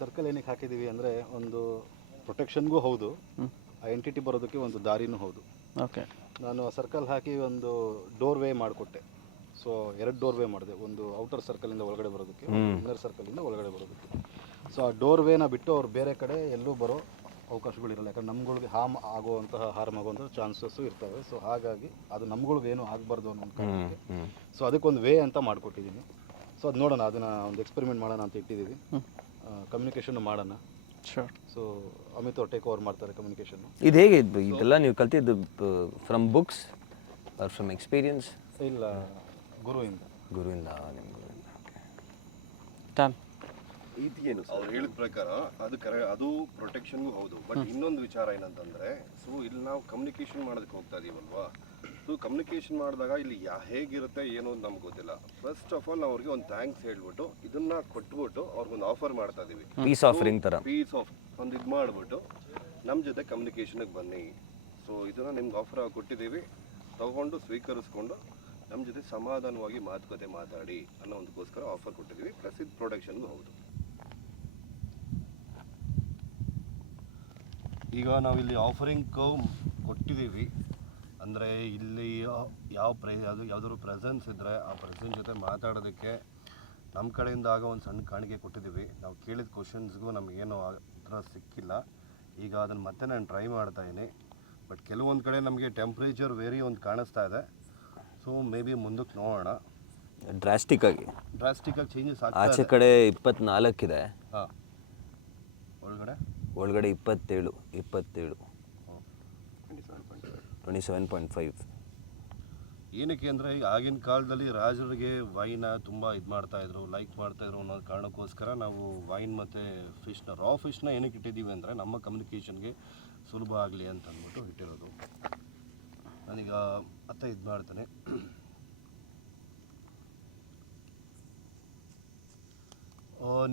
Circle ಏನಕ್ಕೆ ಹಾಕಿದ್ದೀವಿ ಅಂದರೆ ಒಂದು ಪ್ರೊಟೆಕ್ಷನ್ಗೂ ಹೌದು, ಆ ಎಂಟಿಟಿ ಬರೋದಕ್ಕೆ ಒಂದು ದಾರಿನೂ ಹೌದು. ಓಕೆ. ನಾನು ಸರ್ಕಲ್ ಹಾಕಿ ಒಂದು ಡೋರ್ ವೇ ಮಾಡಿಕೊಟ್ಟೆ. ಸೊ 2 ಡೋರ್ ವೇ ಮಾಡಿದೆ, ಒಂದು ಔಟರ್ ಸರ್ಕಲಿಂದ ಒಳಗಡೆ ಬರೋದಕ್ಕೆ, ಇನ್ನರ್ ಸರ್ಕಲಿಂದ ಒಳಗಡೆ ಬರೋದಕ್ಕೆ. ಸೊ ಆ ಡೋರ್ ವೇನ ಬಿಟ್ಟು ಅವ್ರು ಬೇರೆ ಕಡೆ ಎಲ್ಲೂ ಬರೋ ಅವಕಾಶಗಳಿರಲ್ಲ, ಯಾಕಂದ್ರೆ ನಮ್ಗಳಿಗೆ ಹಾರ್ಮ್ ಆಗುವಂತಹ ಚಾನ್ಸಸ್ಸು ಇರ್ತವೆ. ಸೊ ಹಾಗಾಗಿ ಅದು ನಮ್ಗಳಿಗೇನು ಆಗಬಾರ್ದು ಅನ್ನೋ ಒಂದು ಕಾರಣಕ್ಕೆ ಸೊ ಅದಕ್ಕೊಂದು ವೇ ಅಂತ ಮಾಡಿಕೊಟ್ಟಿದ್ದೀನಿ. ಸೊ ಅದು ನೋಡೋಣ, ಅದನ್ನು ಒಂದು ಎಕ್ಸ್ಪೆರಿಮೆಂಟ್ ಮಾಡೋಣ ಅಂತ ಇಟ್ಟಿದ್ದೀವಿ. ಕಮ್ಯುನಿಕೇಷನ್ ಮಾಡೋಣ. ಸೊ ಅಮಿತ್ ಅವ್ರು ಟೇಕ್ ಓವರ್ ಮಾಡ್ತಾರೆ ಕಮ್ಯುನಿಕೇಷನ್. ಇದು ಹೇಗೆ ಇದೆಲ್ಲ ನೀವು ಕಲ್ತಿದ್ದು from books are from experience? ಇಲ್ಲ, ಗುರುವಿಂದ. ನಿಮ್ಮ ಗುರುವಿಂದ. ಡನ್. ಇದೇನು ಅವ್ರು ಹೇಳಿದ ಪ್ರಕಾರ ಅದು ಪ್ರೊಟೆಕ್ಷನ್ಗೂ ಹೌದು. ಬಟ್ ಇನ್ನೊಂದು ವಿಚಾರ ಏನಂತಂದ್ರೆ, ಸೊ ಇಲ್ಲಿ ನಾವು ಕಮ್ಯುನಿಕೇಶನ್ ಮಾಡೋದಕ್ಕೆ ಹೋಗ್ತಾ ಇದೀವಲ್ವಾ, ಸೊ ಕಮ್ಯುನಿಕೇಶನ್ ಮಾಡಿದಾಗ ಇಲ್ಲಿ ಹೇಗಿರುತ್ತೆ ಏನೋ ಅಂತ ನಮ್ಗೆ ಗೊತ್ತಿಲ್ಲ. ಫಸ್ಟ್ ಆಫ್ ಆಲ್ ನಾವು ಅವ್ರಿಗೆ ಒಂದು ಥ್ಯಾಂಕ್ಸ್ ಹೇಳ್ಬಿಟ್ಟು ಇದನ್ನ ಕೊಟ್ಬಿಟ್ಟು ಅವ್ರಿಗೊಂದು ಆಫರ್ ಮಾಡ್ತಾ ಇದೀವಿ, ಪೀಸ್ ಆಫರಿಂಗ್ ಥರ. ಪೀಸ್ ಆಫ್ ಒಂದು ಇದು ಮಾಡಿಬಿಟ್ಟು ನಮ್ಮ ಜೊತೆ ಕಮ್ಯುನಿಕೇಷನ್ಗೆ ಬನ್ನಿ. ಸೊ ಇದನ್ನ ನಿಮ್ಗೆ ಆಫರ್ ಆಗಿ ಕೊಟ್ಟಿದ್ದೀವಿ, ತಗೊಂಡು ಸ್ವೀಕರಿಸ್ಕೊಂಡು ನಮ್ಮ ಜೊತೆ ಸಮಾಧಾನವಾಗಿ ಮಾತುಕತೆ ಮಾತಾಡಿ ಅನ್ನೋ ಒಂದಕ್ಕೋಸ್ಕರ ಆಫರ್ ಕೊಟ್ಟಿದ್ದೀವಿ. ಪ್ಲಸ್ ಇದು ಪ್ರೊಡಕ್ಷನ್ಗೂ ಹೌದು. ಈಗ ನಾವಿಲ್ಲಿ ಆಫರಿಂಗ್ ಕೊಟ್ಟಿದ್ದೀವಿ ಅಂದರೆ ಇಲ್ಲಿ ಯಾವುದಾದ್ರು ಪ್ರೆಸೆನ್ಸ್ ಇದ್ದರೆ ಆ ಪ್ರೆಸೆನ್ಸ್ ಜೊತೆ ಮಾತಾಡೋದಕ್ಕೆ ನಮ್ಮ ಕಡೆಯಿಂದ ಆಗ ಒಂದು ಸಣ್ಣ ಕಾಣಿಕೆ ಕೊಟ್ಟಿದ್ದೀವಿ. ನಾವು ಕೇಳಿದ ಕ್ವಶನ್ಸ್ಗೂ ನಮಗೇನು ಉತ್ತರ ಸಿಕ್ಕಿಲ್ಲ. ಈಗ ಅದನ್ನು ಮತ್ತೆ ನಾನು ಟ್ರೈ ಮಾಡ್ತಾಯಿದ್ದೀನಿ. ಬಟ್ ಕೆಲವೊಂದು ಕಡೆ ನಮಗೆ ಟೆಂಪ್ರೇಚರ್ ವೇರಿ ಒಂದು ಕಾಣಿಸ್ತಾ ಇದೆ. ಸೊ ಮೇ ಬಿ ಮುಂದಕ್ಕೆ ನೋಡೋಣ. ಡ್ರಾಸ್ಟಿಕ್ ಆಗಿ ಚೇಂಜಸ್ ಆಗ್ತದೆ. ಆಚೆ ಕಡೆ 24 ಇದೆ, ಹಾಂ, ಒಳಗಡೆ 27 27.5. ಏನಕ್ಕೆ ಅಂದರೆ ಆಗಿನ ಕಾಲದಲ್ಲಿ ರಾಜರಿಗೆ ವೈನ ತುಂಬ ಇದು ಮಾಡ್ತಾಯಿದ್ರು, ಲೈಕ್ ಮಾಡ್ತಾಯಿದ್ರು ಅನ್ನೋ ಕಾರಣಕ್ಕೋಸ್ಕರ ನಾವು ವೈನ್ ಮತ್ತು ಫಿಶ್ನ, ರಾ ಫಿಶ್ನ ಏನಕ್ಕೆ ಇಟ್ಟಿದ್ದೀವಿ ಅಂದರೆ ನಮ್ಮ ಕಮ್ಯುನಿಕೇಷನ್ಗೆ ಸುಲಭ ಆಗಲಿ ಅಂತ ಅಂದ್ಬಿಟ್ಟು ಇಟ್ಟಿರೋದು. ನಾನೀಗ ಅತ್ತ ಇದು ಮಾಡ್ತೇನೆ.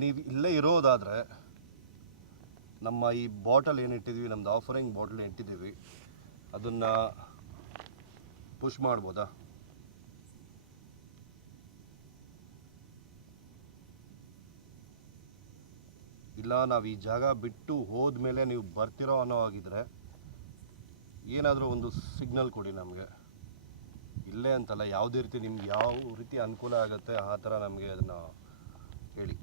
ನೀವು ಇಲ್ಲೇ ಇರೋದಾದರೆ ನಮ್ಮ ಈ ಬಾಟಲ್ ಏನು ಇಟ್ಟಿದ್ದೀವಿ, ನಮ್ಮದು ಆಫರಿಂಗ್ ಬಾಟಲ್ ಇಟ್ಟಿದ್ದೀವಿ, ಅದನ್ನು ಪುಷ್ ಮಾಡ್ಬೋದಾ? ಇಲ್ಲ ನಾವು ಈ ಜಾಗ ಬಿಟ್ಟು ಹೋದ್ಮೇಲೆ ನೀವು ಬರ್ತಿರೋ ಅನ್ನೋ ಆಗಿದ್ರೆ ಏನಾದರೂ ಒಂದು ಸಿಗ್ನಲ್ ಕೊಡಿ ನಮಗೆ. ಇಲ್ಲೇ ಅಂತಲ್ಲ, ಯಾವುದೇ ರೀತಿ ನಿಮ್ಗೆ ಯಾವ ರೀತಿ ಅನುಕೂಲ ಆಗುತ್ತೆ ಆ ಥರ ನಮಗೆ ಅದನ್ನು ಹೇಳಿ.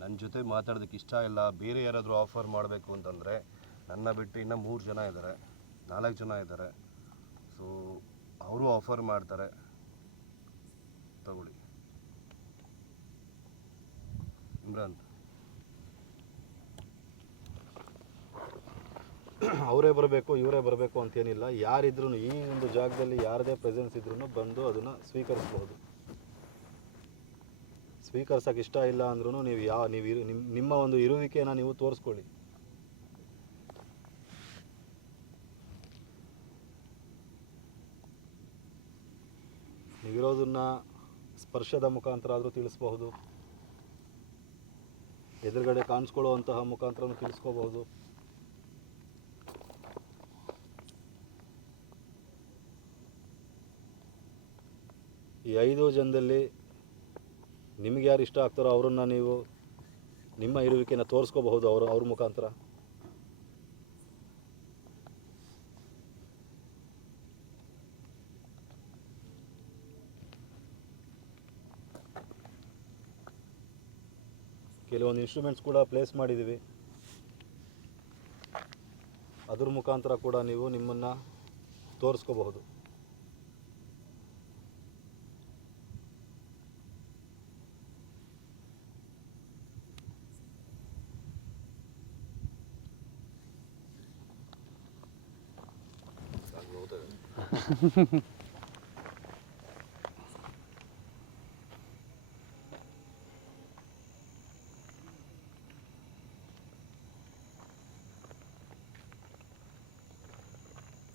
ನನ್ನ ಜೊತೆ ಮಾತಾಡೋದಕ್ಕೆ ಇಷ್ಟ ಇಲ್ಲ, ಬೇರೆ ಯಾರಾದರೂ ಆಫರ್ ಮಾಡಬೇಕು ಅಂತಂದರೆ ನನ್ನ ಬಿಟ್ಟು ಇನ್ನೂ 3 ಜನ ಇದ್ದಾರೆ, 4 ಜನ ಇದ್ದಾರೆ. ಸೊ ಅವರು ಆಫರ್ ಮಾಡ್ತಾರೆ, ತಗೊಳ್ಳಿ. ಇಮ್ರಾನ್, ಅವರೇ ಬರಬೇಕು ಇವರೇ ಬರಬೇಕು ಅಂತೇನಿಲ್ಲ. ಯಾರಿದ್ರೂ ಈ ಒಂದು ಜಾಗದಲ್ಲಿ ಯಾರದೇ ಪ್ರೆಸೆನ್ಸ್ ಇದ್ರೂ ಬಂದು ಅದನ್ನು ಸ್ವೀಕರಿಸ್ಬೋದು. ಸ್ವೀಕರಿಸೋಕೆ ಇಷ್ಟ ಇಲ್ಲ ಅಂದ್ರೂ ನೀವು ನಿಮ್ಮ ಒಂದು ಇರುವಿಕೆಯನ್ನು ನೀವು ತೋರಿಸ್ಕೊಳ್ಳಿ. ನೀವಿರೋದನ್ನ ಸ್ಪರ್ಶದ ಮುಖಾಂತರ ಆದರೂ ತಿಳಿಸ್ಬಹುದು, ಎದುರುಗಡೆ ಕಾಣಿಸ್ಕೊಳ್ಳುವಂತಹ ಮುಖಾಂತರನೂ ತಿಳಿಸ್ಕೋಬಹುದು. ಈ 5 ಜನದಲ್ಲಿ ನಿಮಗೆ ಯಾರು ಇಷ್ಟ ಆಗ್ತಾರೋ ಅವರನ್ನು ನೀವು ನಿಮ್ಮ ಇರುವಿಕೆಯನ್ನು ತೋರಿಸ್ಕೋಬಹುದು ಅವ್ರ ಮುಖಾಂತರ. ಕೆಲವೊಂದು ಇನ್ಸ್ಟ್ರೂಮೆಂಟ್ಸ್ ಕೂಡ ಪ್ಲೇಸ್ ಮಾಡಿದ್ದೀವಿ, ಅದ್ರ ಮುಖಾಂತರ ಕೂಡ ನೀವು ನಿಮ್ಮನ್ನು ತೋರಿಸ್ಕೋಬಹುದು.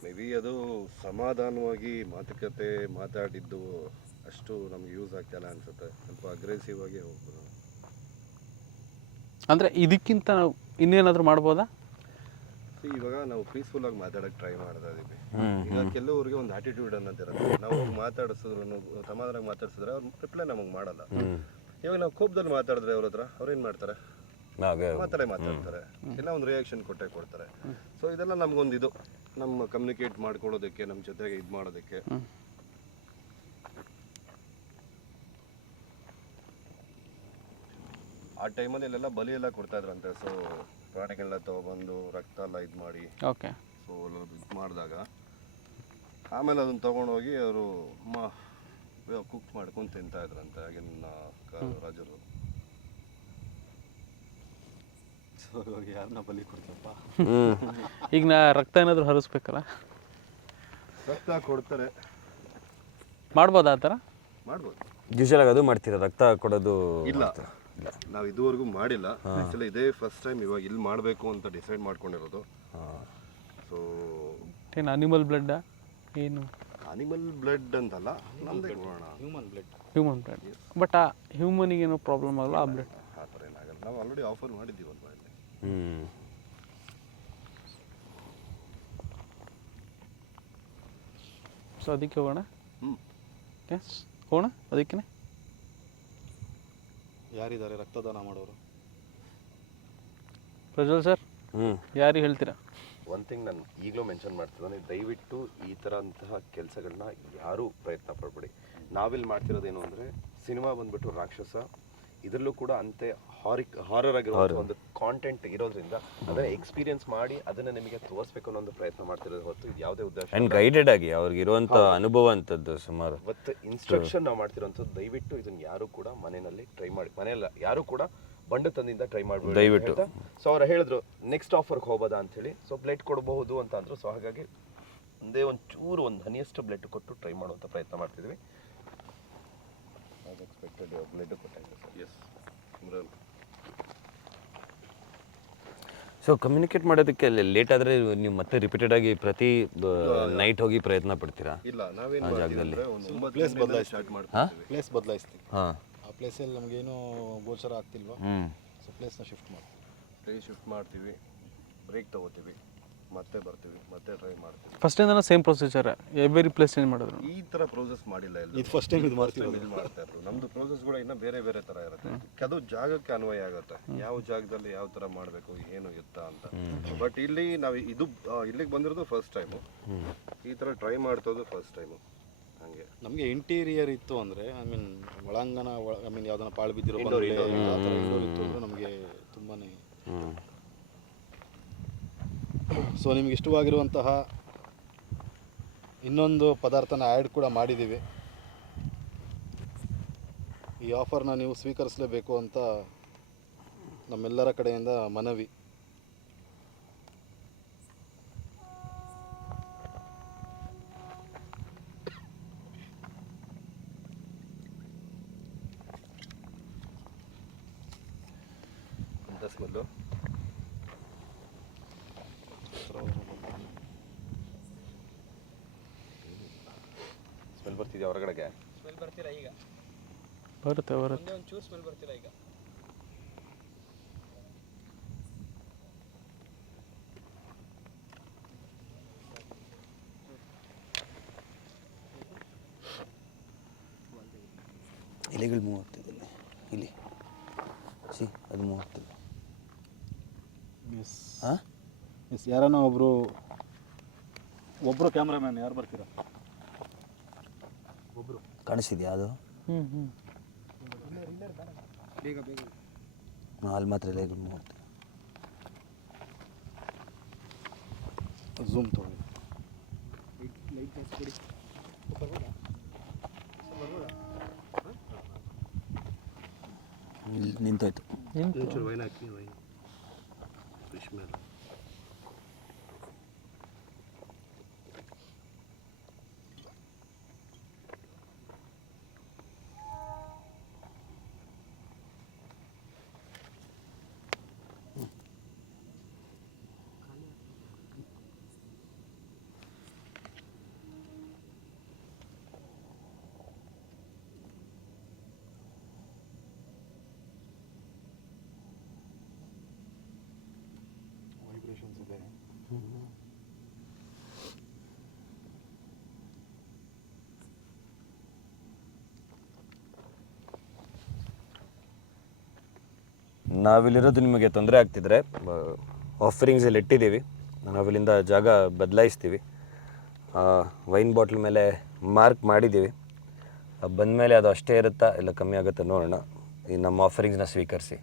ಮೇ ಬಿ ಅದು ಸಮಾಧಾನವಾಗಿ ಮಾತುಕತೆ ಮಾತಾಡಿದ್ದು ಅಷ್ಟು ನಮ್ಗೆ ಯೂಸ್ ಆಗ್ತಾಯಿಲ್ಲ ಅನಿಸುತ್ತೆ. ಸ್ವಲ್ಪ ಅಗ್ರೆಸಿವ್ ಆಗಿ ಹೋಗ್ಬೋದು. ಅಂದರೆ ಇದಕ್ಕಿಂತ ನಾವು ಇನ್ನೇನಾದರೂ ಮಾಡ್ಬೋದಾ? ಇವಾಗ ನಾವು ಪೀಸ್ಫುಲ್ ಆಗಿ ಮಾತಾಡೋಕ್ಕೆ ಟ್ರೈ ಮಾಡ್ತಾ ಇದೀವಿ. ಈಗ ಕೆಲವರಿಗೆ ಒಂದು ಆಟಿಟ್ಯೂಡ್ ಅನ್ನೋದು ಇರುತ್ತೆ. ನಾವು ಹೋಗಿ ಮಾತಾಡಿಸಿದ್ರು ಸಮಾಧಾನ ಮಾತಾಡ್ಸಿದ್ರೆ ಅವ್ರು ರಿಪ್ಲೈ ನಮಗೆ ಮಾಡಲ್ಲ. ಇವಾಗ ನಾವು ಕೋಪದಲ್ಲಿ ಮಾತಾಡಿದ್ರೆ ಅವ್ರ ಹತ್ರ ಅವ್ರು ಏನು ಮಾಡ್ತಾರೆ, ಮಾತಾಡ್ತಾರೆ, ಇಲ್ಲ ಒಂದು ರಿಯಾಕ್ಷನ್ ಕೊಡ್ತಾರೆ. ಸೊ ಇದೆಲ್ಲ ನಮಗೊಂದು ಇದು ನಮ್ಮ ಕಮ್ಯುನಿಕೇಟ್ ಮಾಡ್ಕೊಳ್ಳೋದಕ್ಕೆ, ನಮ್ಮ ಜೊತೆಗೆ ಇದು ಮಾಡೋದಕ್ಕೆ. ಆ ಟೈಮಲ್ಲಿ ಇಲ್ಲೆಲ್ಲ ಬಲಿ ಎಲ್ಲ ಕೊಡ್ತಾ ಇದ್ರಂತೆ. ಸೊ ಪ್ರಾಣಿಗಳನ್ನ ತೊಗೊಬಂದು ರಕ್ತ ಎಲ್ಲ ಇದು ಮಾಡಿ ಓಕೆ. ಸೊ ಇದು ಮಾಡಿದಾಗ ಆಮೇಲೆ ಅದನ್ನು ತೊಗೊಂಡೋಗಿ ಅವರು ಕುಕ್ ಮಾಡ್ಕೊಂಡು ತಿಂತಾ ಇದ್ರಂತೆ ಆಗಿನ ರಾಜರು. ಸೊ ಇವಾಗ ಯಾರನ್ನ ಬಲಿ ಕೊಡ್ತಪ್ಪ? ಈಗ ನಾ ರಕ್ತ ಏನಾದರೂ ಹರಿಸ್ಬೇಕಲ್ಲ, ರಕ್ತ ಕೊಡ್ತಾರೆ, ಮಾಡ್ಬೋದಾ ಆ ಥರ? ಮಾಡ್ಬೋದು. ಯೂಶಲಾಗಿ ಅದು ಮಾಡ್ತೀರಾ, ರಕ್ತ ಕೊಡೋದು? ಇಲ್ಲ, ನಾವು ಇದುವರೆಗೂ ಮಾಡಿಲ್ಲ. ಆ್ಯಕ್ಚುಲಿ ಇದೇ ಫಸ್ಟ್ ಟೈಮ್ ಇವಾಗ ಇಲ್ಲಿ ಮಾಡಬೇಕು ಅಂತ ಡಿಸೈಡ್ ಮಾಡ್ಕೊಂಡಿರೋದು. ಸೊ ಏನು ಅನಿಮಲ್ ಬ್ಲಡ್ಡಾ ಏನು? ಅನಿಮಲ್ ಬ್ಲಡ್ ಅಂತಲ್ಲ, ನಮ್ಮದೇ ಕೊಡೋಣ, human blood. Human blood. But ಆ ಹ್ಯೂಮನಿಗೆ ಏನೋ ಪ್ರಾಬ್ಲಮ್ ಆಗಲ್ಲ ಆ ಬ್ಲಡ್? ಆ ಥರ ಏನಾಗಲ್ಲ. ನಾವು ಆಲ್ರೆಡಿ ಆಫರ್ ಮಾಡಿದ್ದೀವಲ್ವ ಇಲ್ಲಿ. ಸೊ ಅದಕ್ಕೆ ಹೋಗೋಣ. ಹ್ಞೂ, ಎಸ್ ಹೋಗೋಣ ಅದಕ್ಕೆ. ಯಾರಿದ್ದಾರೆ ರಕ್ತದಾನ ಮಾಡೋರು? ಪ್ರಜ್ವಲ್ ಸರ್, ಯಾರಿಗೆ ಹೇಳ್ತೀರಾ? ಒನ್ ಥಿಂಗ್ ನಾನು ಈಗಲೂ ಮೆನ್ಷನ್ ಮಾಡ್ತಿದ್ದಾನೆ, ದಯವಿಟ್ಟು ಈ ಥರ ಅಂತಹ ಕೆಲಸಗಳನ್ನ ಯಾರೂ ಪ್ರಯತ್ನ ಪಡಬೇಡಿ. ನಾವಿಲ್ಲಿ ಮಾಡ್ತಿರೋದೇನು ಅಂದರೆ, ಸಿನಿಮಾ ಬಂದ್ಬಿಟ್ಟು ರಾಕ್ಷಸ, ಇದರಲ್ಲೂ ಕೂಡ ಅಂತೆ ಹಾರರ್ ಆಗಿರೋ ಒಂದು ಕಾಂಟೆಂಟ್ ಇರೋದ್ರಿಂದ ಅದನ್ನ ಎಕ್ಸ್ಪೀರಿಯನ್ಸ್ ಮಾಡಿ ಅದನ್ನ ನಿಮಗೆ ತೋರಿಸ್ಬೇಕು ಅನ್ನೋ ಒಂದು ಪ್ರಯತ್ನ ಮಾಡ್ತಿರೋದು ಹೊತ್ತು ಇದು ಯಾವುದೇ ಉದ್ದೇಶ ಅಂಡ್ ಗೈಡೆಡ್ ಆಗಿ ಅವ್ರಿಗೆ ಇರುವಂತ ಅನುಭವ ಅಂತದ್ದು ಸುಮಾರು. ಇವತ್ತು ಇನ್ಸ್ಟ್ರಕ್ಷನ್ ನಾವು ಮಾಡ್ತಿರೋಂಥದ್ದು, ದಯವಿಟ್ಟು ಇದನ್ನ ಯಾರು ಕೂಡ ಮನೆಯಲ್ಲಿ ಟ್ರೈ ಮಾಡಿ, ಮನೆಯಲ್ಲ ಯಾರು ಕೂಡ ಬಂಡು ತಂದಿಂದ ಟ್ರೈ ಮಾಡ್ಬೋದು ದಯವಿಟ್ಟು. ಸೊ ಅವ್ರು ಹೇಳಿದ್ರು ನೆಕ್ಸ್ಟ್ ಆಫರ್ಗೆ ಹೋಗೋದಾ ಅಂತೇಳಿ. ಸೊ ಬ್ಲಡ್ ಕೊಡಬಹುದು ಅಂತ ಅಂದ್ರು. ಸೊ ಹಾಗಾಗಿ ಒಂದೇ ಒಂದು ಚೂರು ಒಂದು ಹನಿಯಷ್ಟು ಬ್ಲಡ್ ಕೊಟ್ಟು ಟ್ರೈ ಮಾಡುವಂಥ ಪ್ರಯತ್ನ ಮಾಡ್ತಿದ್ವಿ. ಎಕ್ಸ್ಪೆಕ್ಟೆಡ್ ಬ್ಲಡ್ ಕೊಟ್ಟಾಗಿದೆ ಸರ್. ಎಸ್. ಸೊ ಕಮ್ಯುನಿಕೇಟ್ ಮಾಡೋದಕ್ಕೆ ಲೇಟ್ ಆದರೆ ನೀವು ಮತ್ತೆ ರಿಪೀಟೆಡ್ ಆಗಿ ಪ್ರತಿ ನೈಟ್ ಹೋಗಿ ಪ್ರಯತ್ನ ಪಡ್ತೀರಾ? ಇಲ್ಲ, ನಾವೇನು ಮಾಡ್ತೀವಿ ಅಂದರೆ ಒಂದು ಪ್ಲೇಸ್ ಬದಲಾಯಿಸಿ ಸ್ಟಾರ್ಟ್ ಮಾಡ್ತೀವಿ. ಪ್ಲೇಸ್ ಬದಲಾಯಿಸ್ತೀವಿ. ಹಾಂ, ಆ ಪ್ಲೇಸಲ್ಲಿ ನಮಗೇನು ಗೋಚರ ಆಗ್ತಿಲ್ವಾ, ಸೊ ಪ್ಲೇಸ್ನ ಶಿಫ್ಟ್ ಮಾಡ್ತೀವಿ. ಪ್ಲೇಸ್ ಶಿಫ್ಟ್ ಮಾಡ್ತೀವಿ, ಬ್ರೇಕ್ ತೊಗೋತೀವಿ, ಮತ್ತೆ ಬರ್ತೀವಿ, ಮತ್ತೆ ಟ್ರೈ ಮಾಡ್ತೀವಿ. ಫಸ್ಟಿಂದ same procedure, every place change ಮಾಡಿದ್ರು? ಈ ಥರ ಪ್ರೋಸೆಸ್ ಮಾಡಿಲ್ಲ ಎಲ್ಲ. ಇದು ಫಸ್ಟ್ ಟೈಮ್ ಇದು ಮಾಡ್ತೀವಿ. ಇದು ಮಾಡ್ತಾ ಇರೋದು. ನಮ್ಮದು ಪ್ರೋಸೆಸ್ಗಳು ಇನ್ನೂ ಬೇರೆ ಬೇರೆ ಥರ ಇರುತ್ತೆ. ಅದು ಜಾಗಕ್ಕೆ ಅನ್ವಯ ಆಗುತ್ತೆ, ಯಾವ ಜಾಗದಲ್ಲಿ ಯಾವ ಥರ ಮಾಡಬೇಕು, ಏನು ಎತ್ತ ಅಂತ. ಬಟ್ ಇಲ್ಲಿ ನಾವು ಇದು ಇಲ್ಲಿಗೆ ಬಂದಿರೋದು ಫಸ್ಟ್ ಟೈಮು, ಈ ಥರ ಟ್ರೈ ಮಾಡ್ತೋದು ಫಸ್ಟ್ ಟೈಮು. ಹಾಗೆ ನಮಗೆ ಇಂಟೀರಿಯರ್ ಇತ್ತು ಅಂದರೆ, ಐ ಮೀನ್ ಒಳಾಂಗಣ, ಐ ಮೀನ್ ಯಾವ್ದನ್ನ ಪಾಳು ಬಿದ್ದಿರೋ ಆ ಥರ ಇಂಡೋರ್ ಇತ್ತು ಅಂದರೆ ನಮಗೆ ತುಂಬಾ. ಸೊ ನಿಮ್ಗೆ ಇಷ್ಟವಾಗಿರುವಂತಹ ಇನ್ನೊಂದು ಪದಾರ್ಥನ ಆ್ಯಡ್ ಕೂಡ ಮಾಡಿದ್ದೀವಿ. ಈ ಆಫರ್ನ ನೀವು ಸ್ವೀಕರಿಸಲೇಬೇಕು ಅಂತ ನಮ್ಮೆಲ್ಲರ ಕಡೆಯಿಂದ ಮನವಿ. ಅಂತ ಸ್ಮೆಲ್ಲು ಸ್ಮೆಲ್ ಬರ್ತಿದ್ಯಾ ಹೊರಗಡೆಗೆ? ಸ್ಮೆಲ್ ಬರ್ತಿಲ್ಲ ಈಗ. ಬರುತ್ತೆ ಒಂದೇ ಒಂದು ಚೂರು ಸ್ಮೆಲ್ ಬರ್ತಿಲ್ಲ ಈಗ. ಎಲೆಗಳು ಮೂವ್ ಆಗ್ತಿದೆ ಇಲ್ಲಿ, ಸಿ ಅದು ಮೂವ್ ಆಗ್ತಿದೆ. ಎಸ್ ಹಾಂ, ಎಸ್. ಯಾರನ್ನ ಒಬ್ಬರು ಕ್ಯಾಮ್ರಾಮ್ಯಾನ್ ಯಾರು ಬರ್ತೀರಾ? ಒಬ್ಬರು ಕಾಣಿಸ್ತಿದ್ಯಾ ಅದು? ಅಲ್ಲಿ ಮಾತ್ರ ಎಲೆಗಳು ಮೂವ್ ಆಗ್ತಿದೆ. ಝೂಮ್ ತೊಗೊಳ್ಳಿ. ಇಲ್ಲಿ ನಿಂತೋಯ್ತು. ಒಂಚೂರು ವೈನ್ ಹಾಕಿ, ವೈನ್ ಫಿಶ್ ಮೇಲೆ. ನಾವಿಲ್ಲಿರೋದು ನಿಮಗೆ ತೊಂದರೆ ಆಗ್ತಿದ್ರೆ ಆಫರಿಂಗ್ಸ್ ಇಲ್ಲಿ ಇಟ್ಟಿದ್ದೀವಿ, ನಾವಿಲ್ಲಿಂದ ಜಾಗ ಬದಲಾಯಿಸ್ತೀವಿ. ವೈನ್ ಬಾಟ್ಲ್ ಮೇಲೆ ಮಾರ್ಕ್ ಮಾಡಿದ್ದೀವಿ, ಬಂದಮೇಲೆ ಅದು ಅಷ್ಟೇ ಇರುತ್ತಾ ಇಲ್ಲ ಕಮ್ಮಿ ಆಗುತ್ತಾ ನೋಡೋಣ. ಈ ನಮ್ಮ ಆಫರಿಂಗ್ಸ್ನ ಸ್ವೀಕರಿಸಿ.